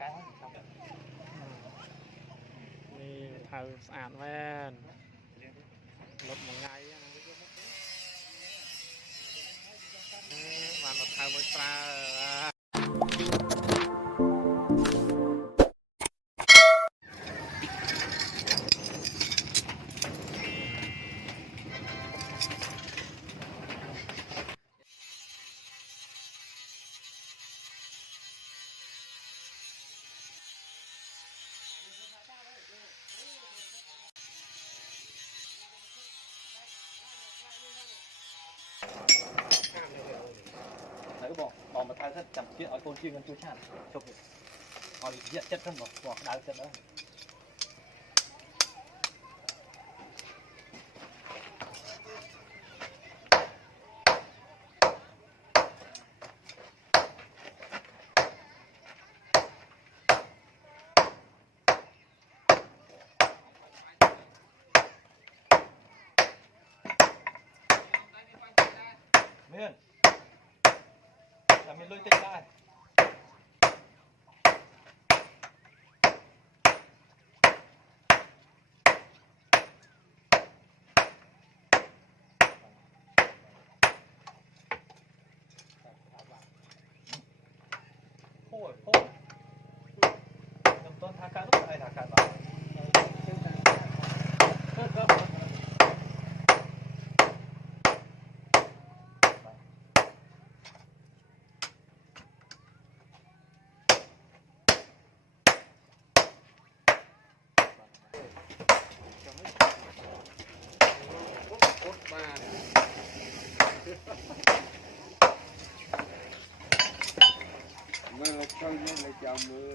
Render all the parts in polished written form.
นี่ถ่ายสะอาดแว่นรถมองไงวันรถถ่ายบนปลาไหนก็บอกตอนมาทายถ้าจำเชื่อเอาคนชื่อกันชูชาติจบเลยเอาเยอะเจ็ดท่านบอกได้เสร็จแล้วเมื่อจะมีลุยติดได้โอ้ยจำต้นทางการต้องอะไรทางการบ้างเมื่อเข้ายังเลยจำมือ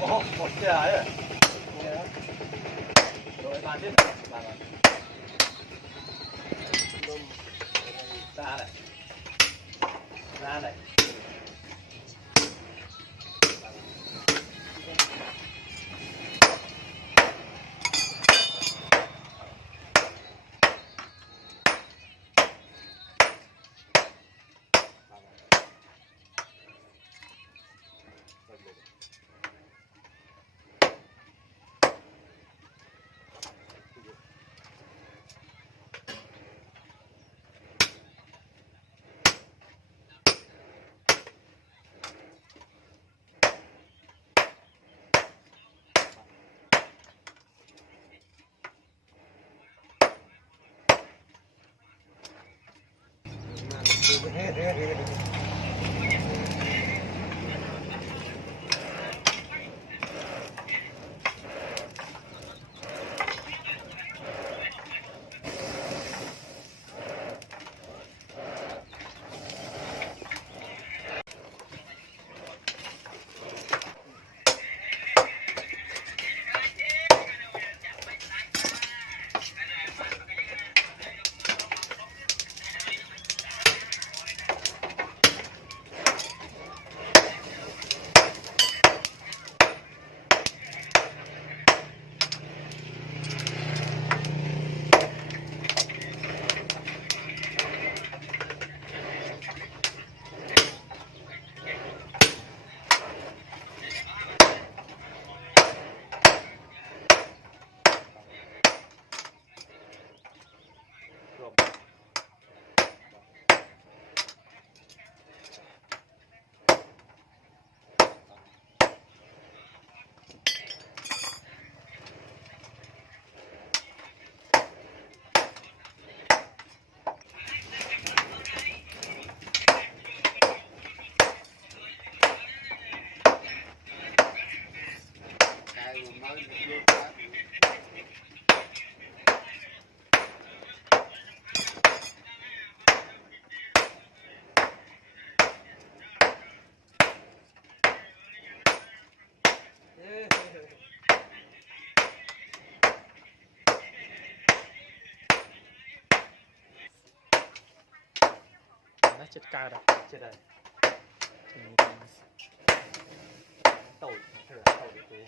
โอ้หมดเสียเลยโดยมาที่มาได้เลยได้เลย น่าจะกาดอ่ะ chết rồi ทีนี้ tàu thử tàu đi tới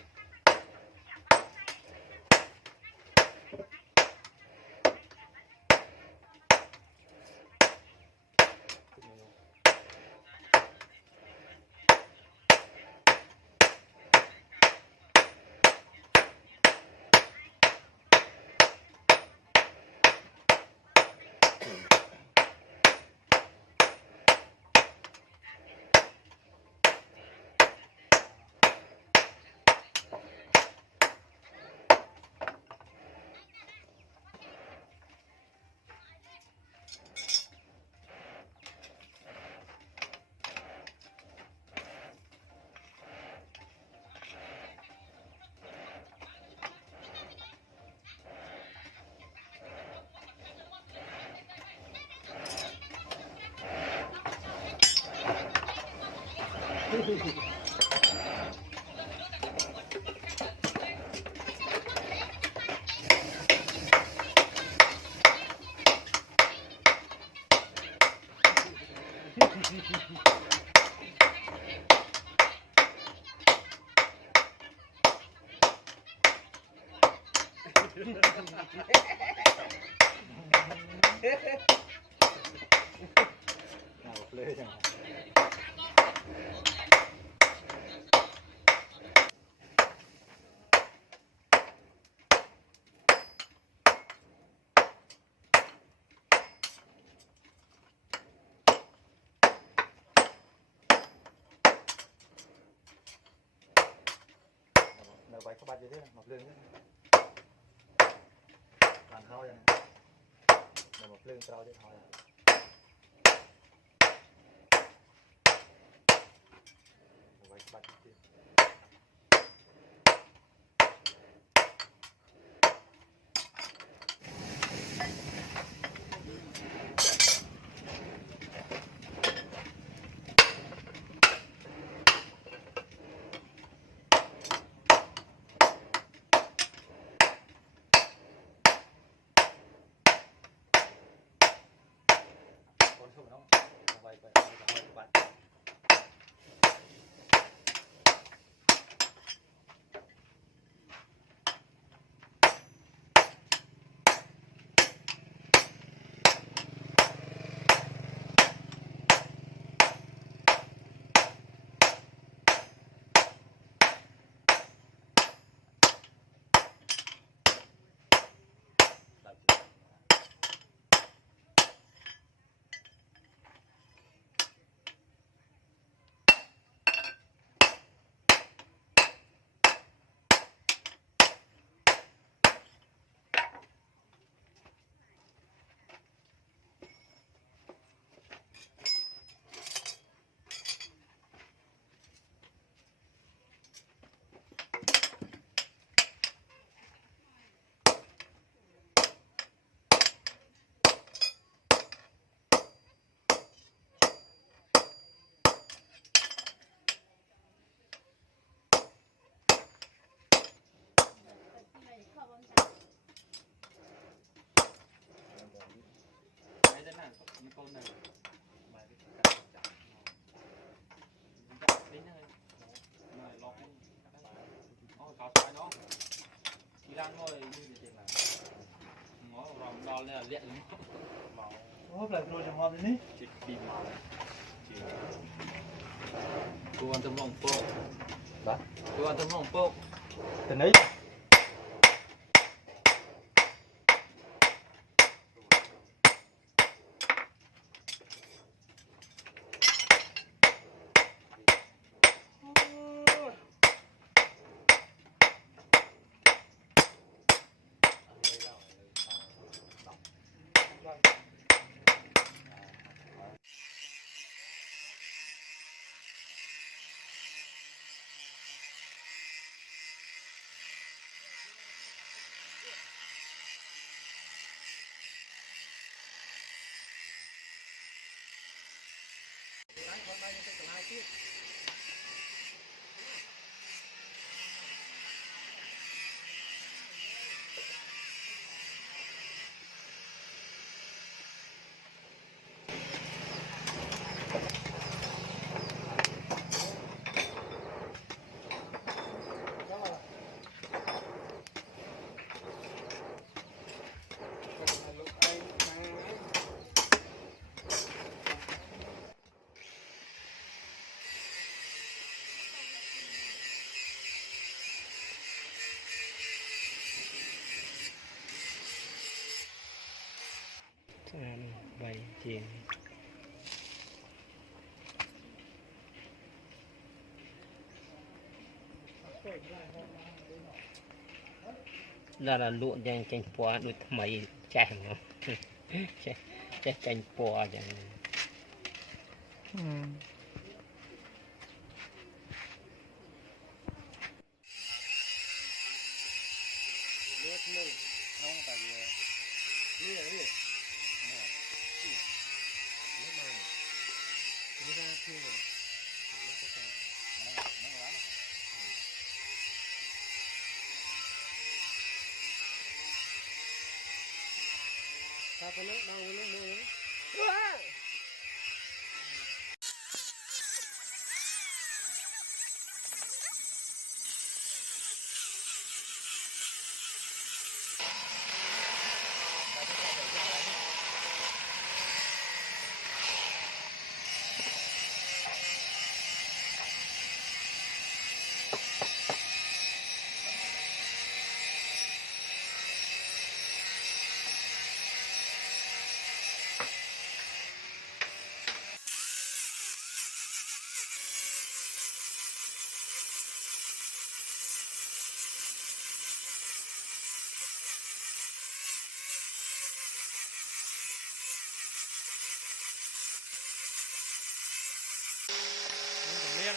nào lê chẳng nào vậy các bạn như thế một lương làm thôi rồi nè một lương trâu chứ thôi vậy các bạn như thế con số nó vậy vậy các bạn những con này mà cái đến nơi mà lọt nó có sai đó chỉ đang ngồi như thế là ngó vào đòn là liệt màu hốp lại rồi chẳng ngon thế ní chỉ bị màu chỉ cô ăn tôm lòng phô đó cô ăn tôm lòng phô từ đấy จริงแล้วเราลวกยังแกงปัวดูทำไมแจ่มเนาะจะแกงปัวอย่างนี้เลือดนึ่งน้องแต่เนี่ยนี่นี่เนี่ยนี่มาไม่ได้ที่เนี่ยไม่ใช่นั่งร้านถ้าเป็นนักดาวนักมวยเลี้ยง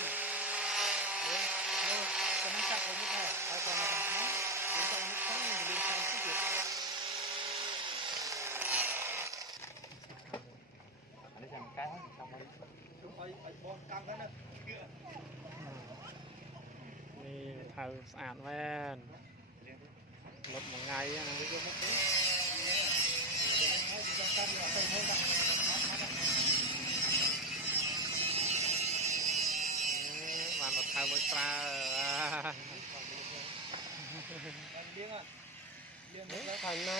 จะไม่จับเลยไม่ได้ไปตอนมาทำทั้งเลี้ยงตอนนี้ทั้งเลี้ยงตอนที่เกิด อันนี้ทำการทำอะไรไอ้บอลกลางนั่นนะ นี่เธอสะอาดแว่นรถมังไงอะนะมันรถเธอไปปลา เลี้ยงอ่ะเลี้ยง ถ่ายไหน